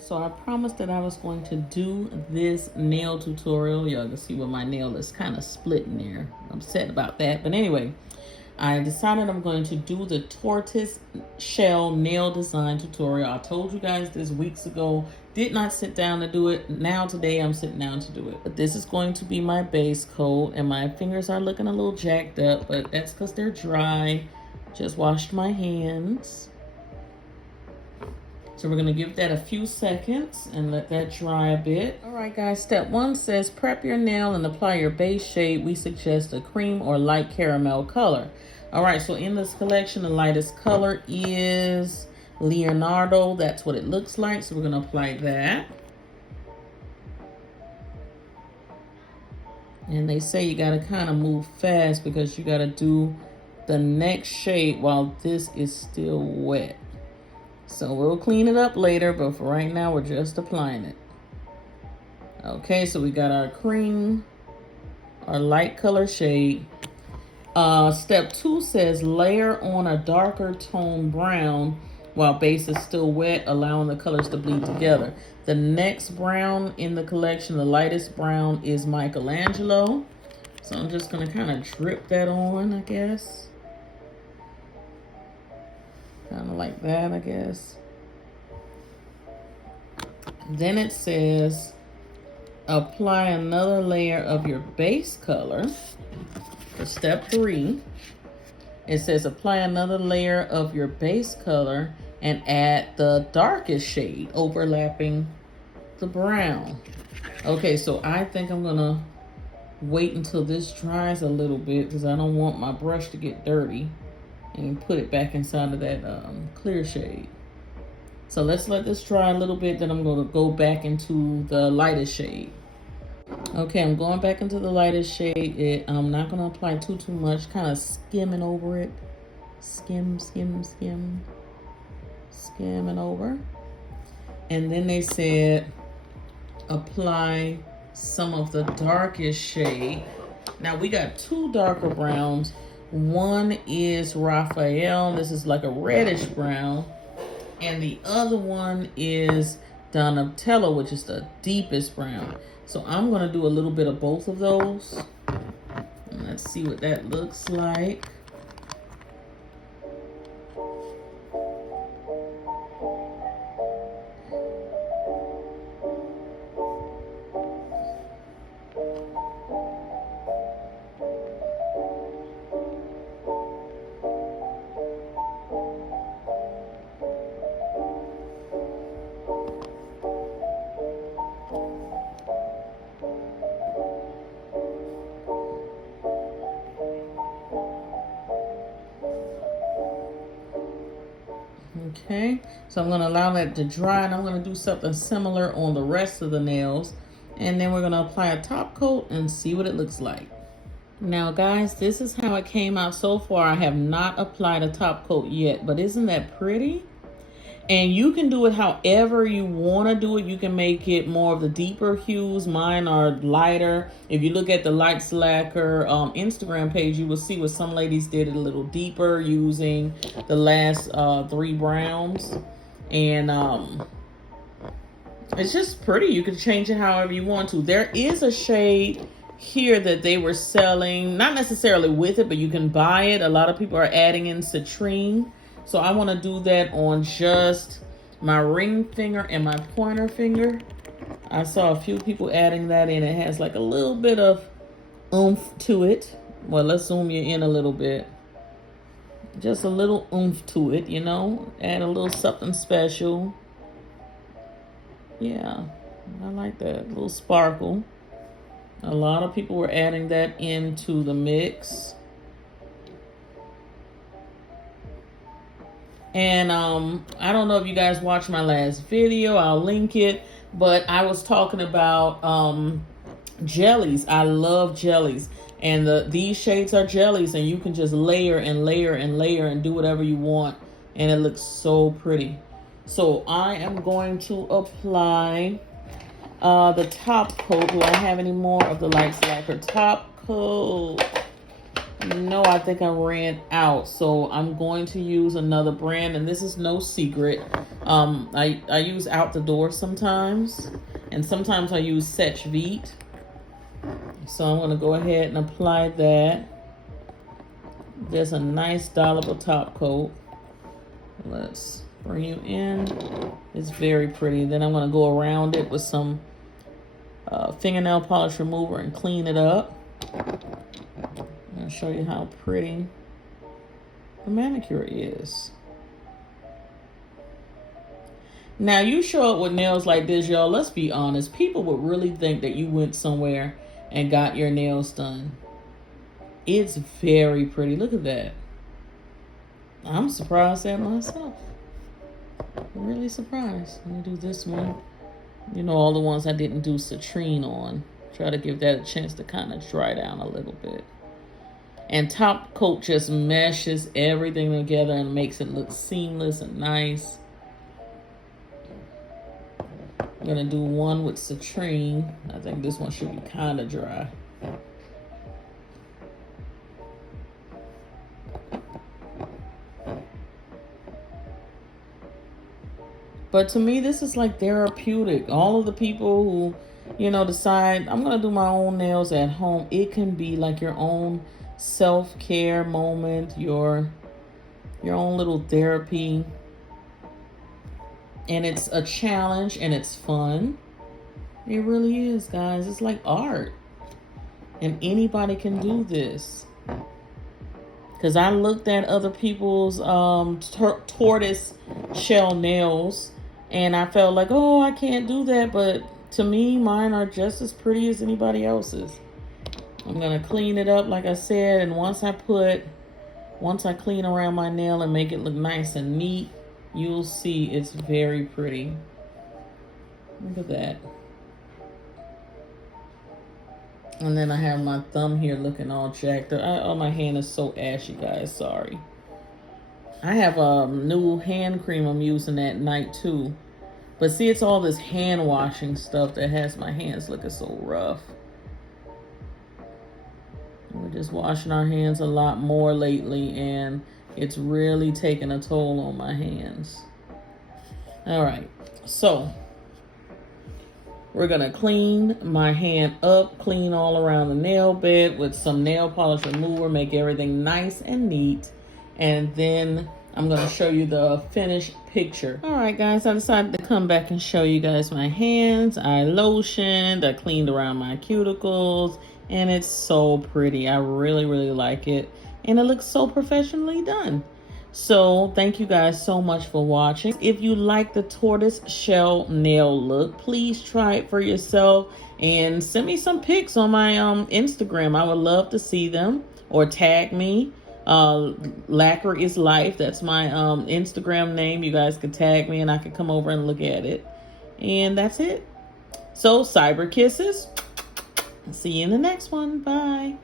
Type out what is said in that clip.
So I promised that I was going to do this nail tutorial. Y'all can see where my nail is kind of splitting there. I'm upset about that. But anyway, I decided I'm going to do the tortoise shell nail design tutorial. I told you guys this weeks ago. Did not sit down to do it. Now today I'm sitting down to do it. But this is going to be my base coat, and my fingers are looking a little jacked up, but that's because they're dry. Just washed my hands. So we're gonna give that a few seconds and let that dry a bit. All right, guys, step 1 says prep your nail and apply your base shade. We suggest a cream or light caramel color. All right, so in this collection, the lightest color is Leonardo. That's what it looks like. So we're gonna apply that. And they say you gotta kind of move fast because you gotta do the next shade while this is still wet. So we'll clean it up later, but for right now, we're just applying it. Okay, so we got our cream, our light color shade. Step 2 says layer on a darker tone brown while base is still wet, allowing the colors to bleed together. The next brown in the collection, the lightest brown, is Michelangelo. So I'm just gonna kind of drip that on, I guess. Kind of like that, I guess. Then it says, apply another layer of your base color. For step 3, it says apply another layer of your base color and add the darkest shade, overlapping the brown. Okay, so I think I'm gonna wait until this dries a little bit because I don't want my brush to get dirty, and put it back inside of that clear shade. So let's let this dry a little bit, then I'm going to go back into the lightest shade. Okay, I'm going back into the lightest shade. I'm not going to apply too much, kind of skimming over it. Skim, skim, skim. Skimming over. And then they said apply some of the darkest shade. Now we got 2 darker browns. One is Raphael. This is like a reddish brown. And the other one is Donatello, which is the deepest brown. So I'm going to do a little bit of both of those. And let's see what that looks like. Okay, so I'm going to allow that to dry, and I'm going to do something similar on the rest of the nails, and then we're going to apply a top coat and see what it looks like. Now guys, this is how it came out so far. I have not applied a top coat yet, but isn't that pretty? And you can do it however you want to do it. You can make it more of the deeper hues. Mine are lighter. If you look at the Light Slacker Instagram page, you will see what some ladies did it a little deeper using the last 3 browns. And it's just pretty. You can change it however you want to. There is a shade here that they were selling, not necessarily with it, but you can buy it. A lot of people are adding in citrine. So I want to do that on just my ring finger and my pointer finger. I saw a few people adding that in. It has like a little bit of oomph to it. Well, let's zoom you in a little bit. Just a little oomph to it, you know. Add a little something special. Yeah, I like that. A little sparkle. A lot of people were adding that into the mix. And I don't know if you guys watched my last video. I'll link it. But I was talking about jellies. I love jellies. And these shades are jellies. And you can just layer and layer and layer and do whatever you want. And it looks so pretty. So I am going to apply the top coat. Do I have any more of the Light Slacker top coat? No, I think I ran out, so I'm going to use another brand, and this is no secret. I use Out the Door sometimes, and sometimes I use Setch Vite. So I'm going to go ahead and apply that. There's a nice dollop top coat. Let's bring you in. It's very pretty. Then I'm going to go around it with some fingernail polish remover and clean it up. I'm going to show you how pretty the manicure is. Now, you show up with nails like this, y'all, let's be honest. People would really think that you went somewhere and got your nails done. It's very pretty. Look at that. I'm surprised at myself. I'm really surprised. Let me do this one. You know, all the ones I didn't do citrine on. Try to give that a chance to kind of dry down a little bit. And top coat just meshes everything together and makes it look seamless and nice. I'm going to do one with citrine. I think this one should be kind of dry. But to me, this is like therapeutic. All of the people who, you know, decide, I'm going to do my own nails at home. It can be like your own self-care moment, your own little therapy. And it's a challenge and it's fun. It really is, guys. It's like art. And anybody can do this. Because I looked at other people's tortoise shell nails. And I felt like, oh, I can't do that. But to me, mine are just as pretty as anybody else's. I'm going to clean it up, like I said. And once I clean around my nail and make it look nice and neat, you'll see it's very pretty. Look at that. And then I have my thumb here looking all jacked up. Oh, my hand is so ashy, guys. Sorry. I have a new hand cream I'm using at night, too. But see, it's all this hand washing stuff that has my hands looking so rough. We're just washing our hands a lot more lately, and it's really taking a toll on my hands. All right, so we're gonna clean my hand up, clean all around the nail bed with some nail polish remover, make everything nice and neat, and then I'm gonna show you the finished picture. All right, guys, I decided to come back and show you guys my hands. I lotioned, I cleaned around my cuticles, and it's so pretty. I really, really like it. And it looks so professionally done. So thank you guys so much for watching. If you like the tortoise shell nail look, please try it for yourself and send me some pics on my Instagram. I would love to see them, or tag me. Lacquer is Life. That's my Instagram name. You guys can tag me and I can come over and look at it. And that's it. So cyber kisses. See you in the next one. Bye.